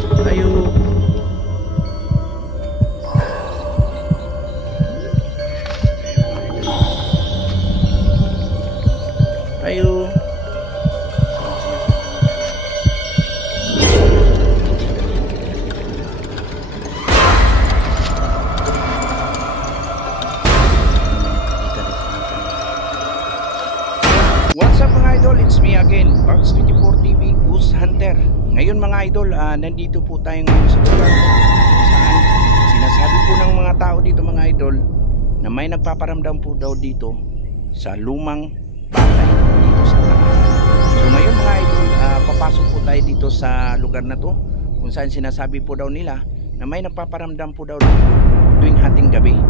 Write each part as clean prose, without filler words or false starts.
Ayo. Ayo. What's up mga idol? It's me again, Barks 24 TV Goose Hunter. Ngayon mga idol, nandito po tayo ngayon sa lugar saan sinasabi po ng mga tao dito mga idol na may nagpaparamdam po daw dito sa lumang bahay dito sa Tangalan. So ngayon mga idol, papasok po tayo dito sa lugar na to kung saan sinasabi po daw nila na may nagpaparamdam po daw dito tuwing hating gabi.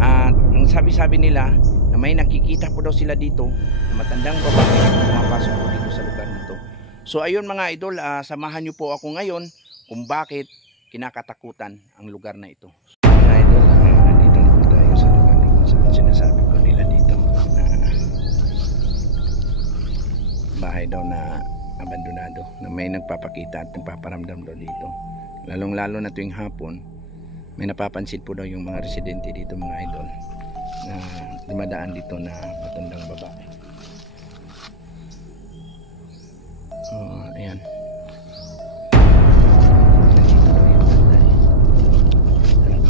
At ang sabi-sabi nila na may nakikita po daw sila dito na matandang babae na pumapasok po dito sa lugar na to. So ayun mga idol, samahan nyo po ako ngayon kung bakit kinakatakutan ang lugar na ito. So, mga idol, nandito na po tayo sa lugar na kung saan sinasabi po nila dito bahay daw na abandonado, na may nagpapakita at nagpaparamdam daw dito. Lalong lalo na tuwing hapon, may napapansin po daw yung mga residente dito mga idol na dumadaan dito na matandang babae. Ayan. Nandito daw yung tatay. Talagang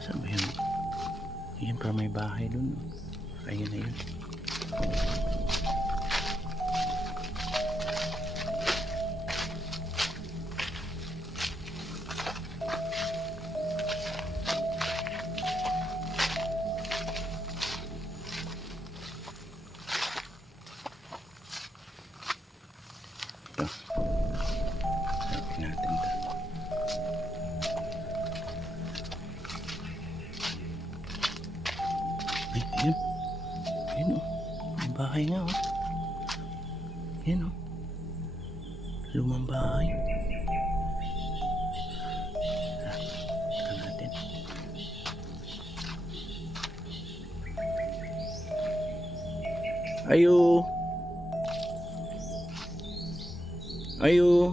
saan ba yun? Yan pa may bahay dun. Ayun na yun. Ito. Sabi natin ito. Ay, ayun. Ayun o. May bahay nga o. Ayun o. Lumang bahay. Tika natin. Ayo. Ayo.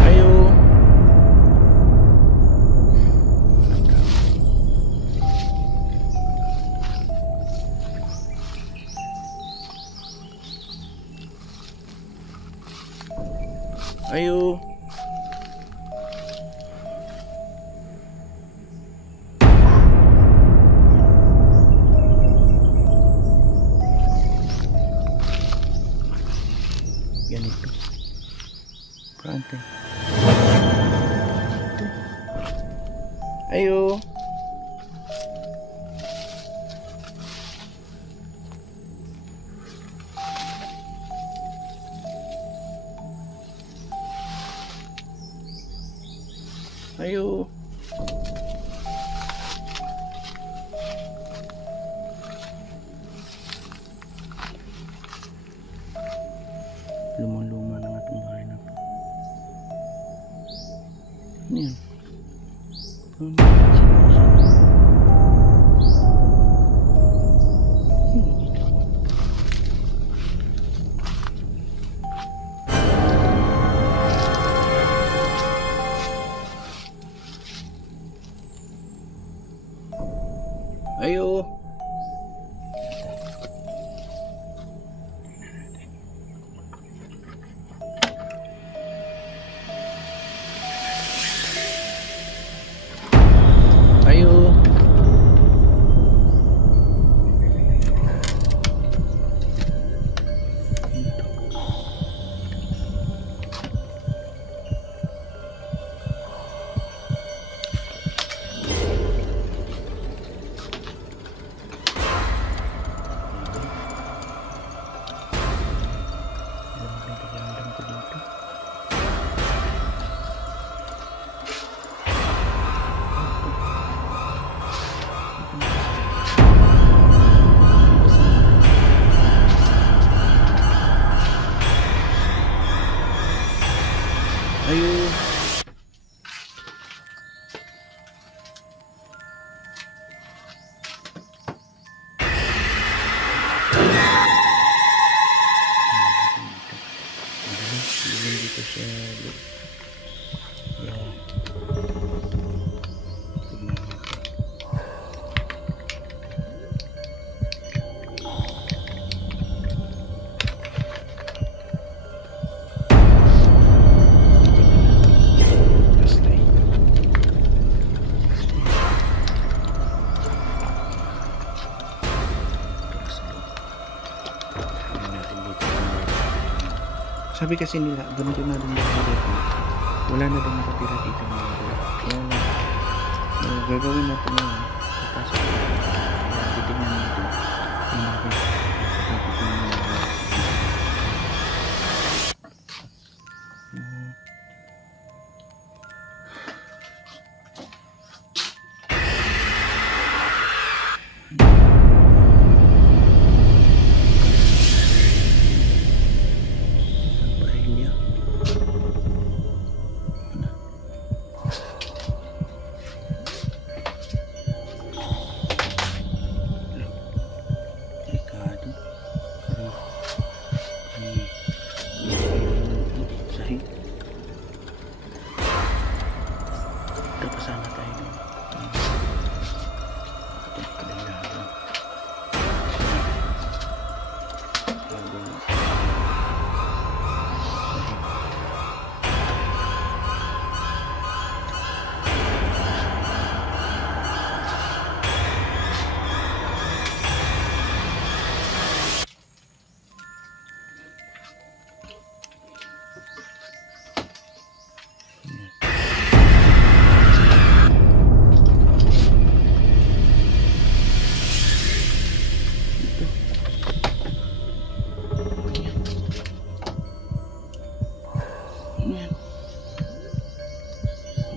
Ayo. Ayo. Ganito. Prante. Ayo. Ayo. Lumang-luma na nga itong bahay na ito. Ano yun? Ayo. Sabi kasi nila, ganito na rin dito. Wala na daw nakatira dito mga idol. Kaya lang, gagawin natin na papasok. Kaya titignan natin. Patapos na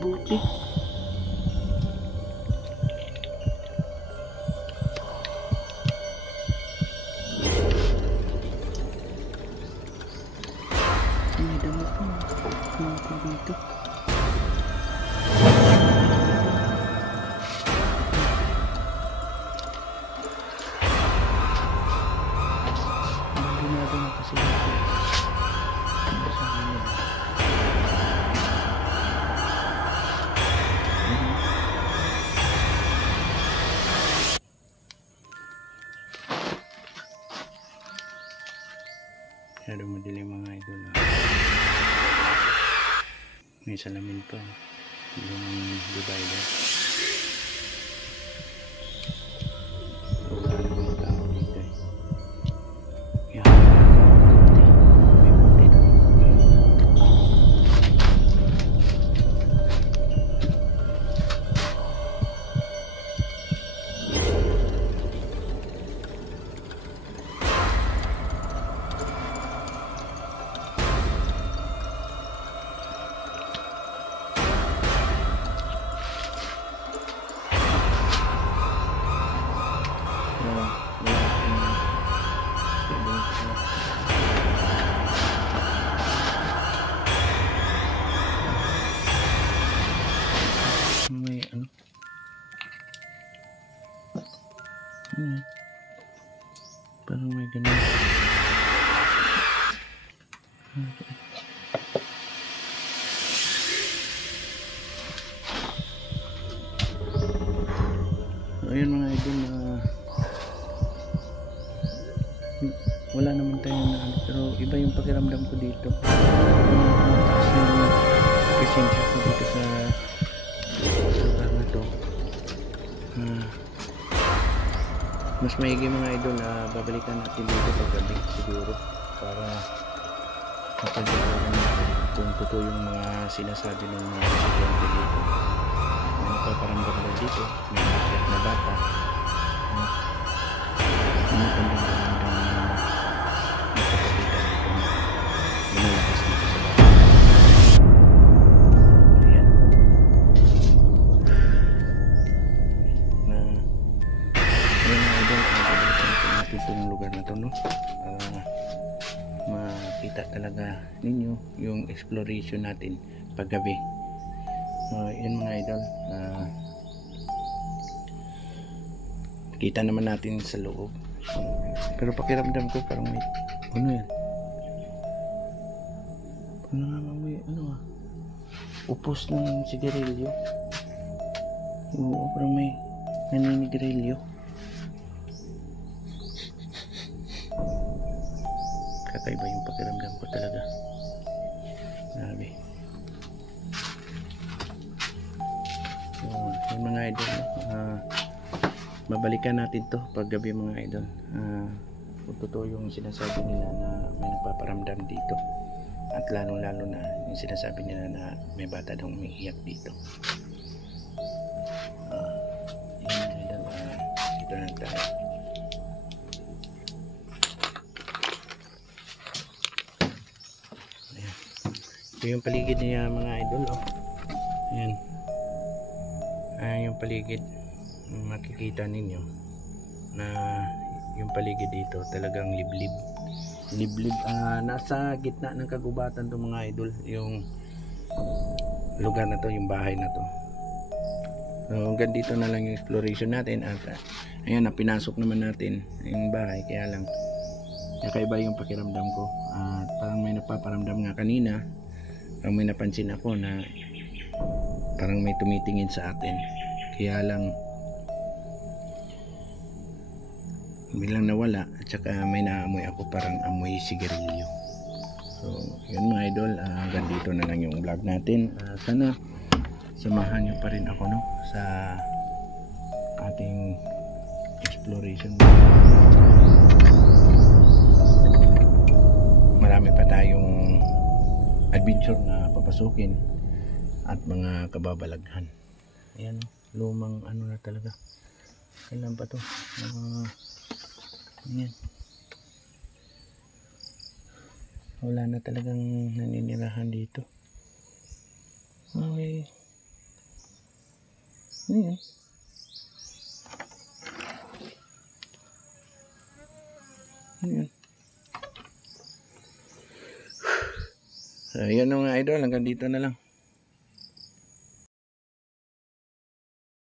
buti. May damo pa. Mga pa dito. Abandonado na kasi dito. Sa kanila. Masyado madilim mga idol. May salamin pa. Yung divider. Wala namang tao dito eh. Yan. May buti na. May ano? Parang may ganun. Ayun mga idol, wala naman tayo na ano, pero iba yung pakiramdam ko dito. Mataas yung presensya ko dito sa lugar na to. Mas maigi mga idol na babalikan natin dito paggabi siguro para mapagdalagan natin kung totoo yung mga sinasabi ng mga residente dito. May nagpaparamdam daw dito, may nakakit na bata. May pandang-pandang na nakapagkita dito na lumalakas dito sa bata. Ayan. Na ayun mga idol, babalikan natin itong lugar na to, no? Makita talaga ninyo yung exploration natin paggabi. Yun mga idol, kita naman natin sa loob, pero pakiramdam ko parang may ano yan, parang naman may ano upos ng sigarilyo. Oo, parang may naninigarilyo. Kakaiba yung pakiramdam ko talaga. Grabe. Yung mga idol, babalikan natin to paggabi mga idol. Kung totoo yung sinasabi nila na may nagpaparamdam dito. At lalong-lalo na yung sinasabi nila na may bata daw umiiyak dito. Yun mga idol, dito lang tayo. Ayan. Ito yung paligid niya mga idol. Ayan. Yung paligid. Makikita ninyo na yung paligid dito talagang liblib. Nasa gitna ng kagubatan to mga idol, yung lugar na to, yung bahay na to. So hanggang dito na lang yung exploration natin. At ayan, pinasok naman natin yung bahay, kaya lang nakaiba yung pakiramdam ko. At parang may napaparamdam nga kanina, parang may napansin ako na parang may tumitingin sa atin, kaya lang biglang nawala. At saka may naamoy ako, parang amoy sigarilyo. So yun mga idol, hanggang dito na lang yung vlog natin. Sana samahan nyo pa rin ako sa ating exploration. Marami pa tayong adventure na papasukin at mga kababalaghan. Ayan, lumang na talaga. Kailan pa to? Ayan. Wala na talagang naninirahan dito. Okay. Ayan. Ayan. So, yan mga idol, hanggang dito na lang.